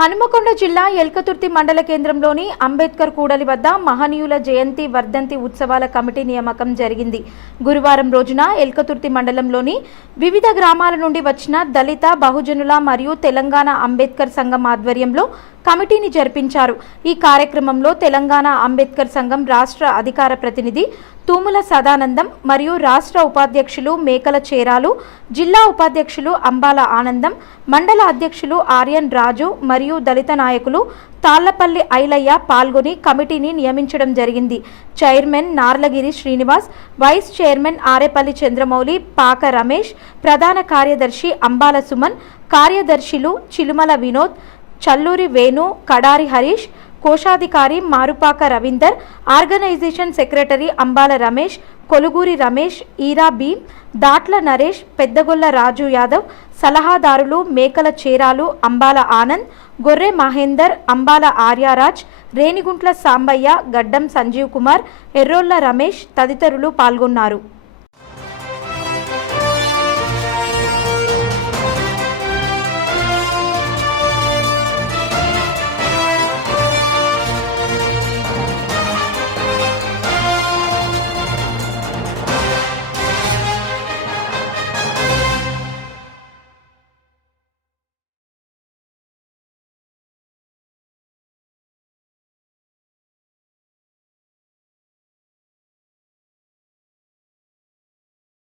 హనుమకొండ జిల్లా ఎల్కతుర్తి మండల కేంద్రంలోని అంబేద్కర్ కూడలి వద్ద మహనీయుల జయంతి వర్ధంతి ఉత్సవాల కమిటీ నియామకం జరిగింది. గురువారం రోజున ఎల్కతుర్తి మండలంలోని వివిధ గ్రామాల నుండి వచ్చిన దళిత బహుజనుల మరియు తెలంగాణ అంబేద్కర్ సంఘం ఆధ్వర్యంలో కమిటీని జరిపించారు. ఈ కార్యక్రమంలో తెలంగాణ అంబేద్కర్ సంఘం రాష్ట్ర అధికార ప్రతినిధి తూముల సదానందం మరియు రాష్ట్ర ఉపాధ్యక్షులు మేకల చేరాలు జిల్లా ఉపాధ్యక్షులు అంబాల ఆనందం మండల అధ్యక్షులు ఆర్యన్ రాజు మరియు దళిత నాయకులు తాళ్ళపల్లి ఐలయ్య పాల్గొని కమిటీని నియమించడం జరిగింది. Chairman Narlagiri Srinivas vice chairman Arepalli Chandramouli Paka Ramesh ప్రధాన కార్యదర్శి అంబాల సుమన్ కార్యదర్శులు చిలుమల వినోద్ చల్లూరి వేణు కడారి హరీష్ కోశాధికారి మారుపాక రవీందర్ ఆర్గనైజేషన్ సెక్రటరీ అంబాల రమేష్ కొలుగూరి రమేష్ ఈరా భీమ్ దాట్ల నరేష్ పెద్దగొల్ల రాజు యాదవ్ సలహాదారులు మేకల చీరాలు అంబాల ఆనంద్ గొర్రె మహేందర్ అంబాల ఆర్యారాజ్ రేణిగుంట్ల సాంబయ్య గడ్డం సంజీవ్ కుమార్ ఎర్రోళ్ళ రమేష్ తదితరులు పాల్గొన్నారు.